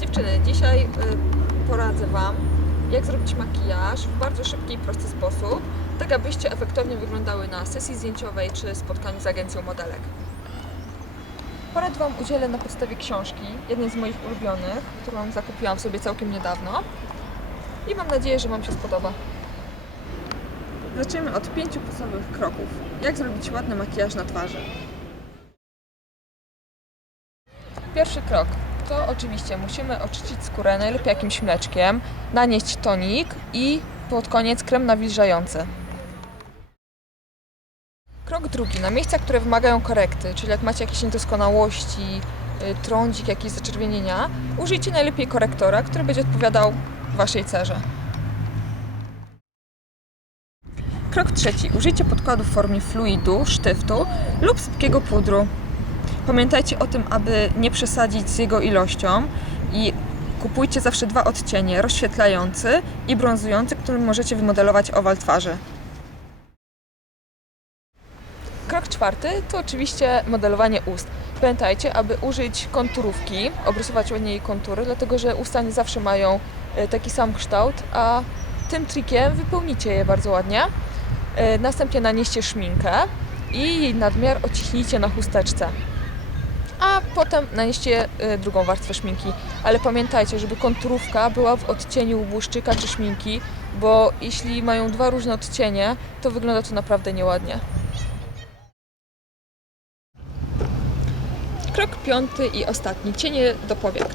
Dziewczyny, dzisiaj y, poradzę Wam, jak zrobić makijaż w bardzo szybki i prosty sposób, tak abyście efektownie wyglądały na sesji zdjęciowej czy spotkaniu z agencją modelek. Porad Wam udzielę na podstawie książki, jednej z moich ulubionych, którą zakupiłam sobie całkiem niedawno i mam nadzieję, że Wam się spodoba. Zacznijmy od pięciu podstawowych kroków. Jak zrobić ładny makijaż na twarzy? Pierwszy krok to oczywiście musimy oczyścić skórę najlepiej jakimś mleczkiem, nanieść tonik i pod koniec krem nawilżający. Krok drugi. Na miejsca, które wymagają korekty, czyli jak macie jakieś niedoskonałości, y, trądzik, jakieś zaczerwienienia, użyjcie najlepiej korektora, który będzie odpowiadał Waszej cerze. Krok trzeci. Użyjcie podkładu w formie fluidu, sztyftu lub sypkiego pudru. Pamiętajcie o tym, aby nie przesadzić z jego ilością i kupujcie zawsze dwa odcienie, rozświetlający i brązujący, którym możecie wymodelować owal twarzy. Krok czwarty to oczywiście modelowanie ust. Pamiętajcie, aby użyć konturówki, obrysować ładnie jej kontury, dlatego że usta nie zawsze mają e, taki sam kształt, a tym trikiem wypełnicie je bardzo ładnie. E, Następnie nanieście szminkę i jej nadmiar ociśnijcie na chusteczce. Potem nanieście e, drugą warstwę szminki. Ale pamiętajcie, żeby konturówka była w odcieniu błyszczyka czy szminki, bo jeśli mają dwa różne odcienie, to wygląda to naprawdę nieładnie. Krok piąty i ostatni. Cienie do powiek.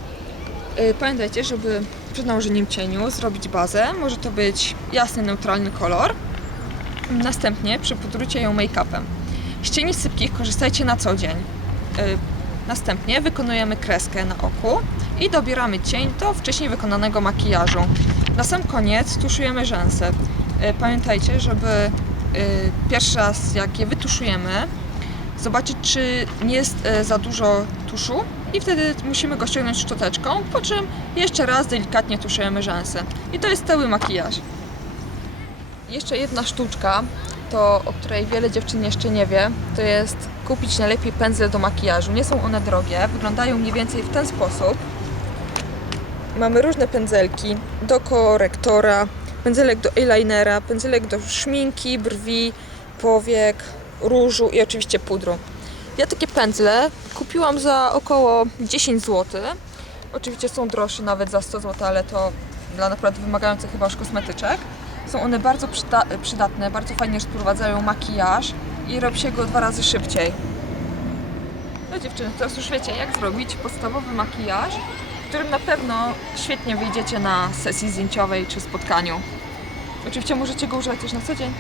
Yy, Pamiętajcie, żeby przed nałożeniem cieniu zrobić bazę. Może to być jasny, neutralny kolor. Następnie przypudrujcie ją make-upem. Z cieni sypkich korzystajcie na co dzień. Następnie wykonujemy kreskę na oku i dobieramy cień do wcześniej wykonanego makijażu. Na sam koniec tuszujemy rzęsy. Yy, Pamiętajcie, żeby yy, pierwszy raz jak je wytuszujemy, zobaczyć, czy nie jest e, za dużo tuszu i wtedy musimy go ściągnąć szczoteczką, po czym jeszcze raz delikatnie tuszujemy rzęsy. I to jest cały makijaż. Jeszcze jedna sztuczka, to o której wiele dziewczyn jeszcze nie wie, to jest kupić najlepiej pędzle do makijażu. Nie są one drogie, wyglądają mniej więcej w ten sposób. Mamy różne pędzelki do korektora, pędzelek do eyelinera, pędzelek do szminki, brwi, powiek, różu i oczywiście pudru. Ja takie pędzle kupiłam za około 10 zł. Oczywiście są droższe nawet za 100 zł, ale to dla naprawdę wymagających chyba już kosmetyczek. Są one bardzo przyda- przydatne, bardzo fajnie sprowadzają makijaż i robi się go dwa razy szybciej. No dziewczyny, teraz już wiecie jak zrobić podstawowy makijaż, którym na pewno świetnie wyjdziecie na sesji zdjęciowej czy spotkaniu. Oczywiście możecie go używać też na co dzień.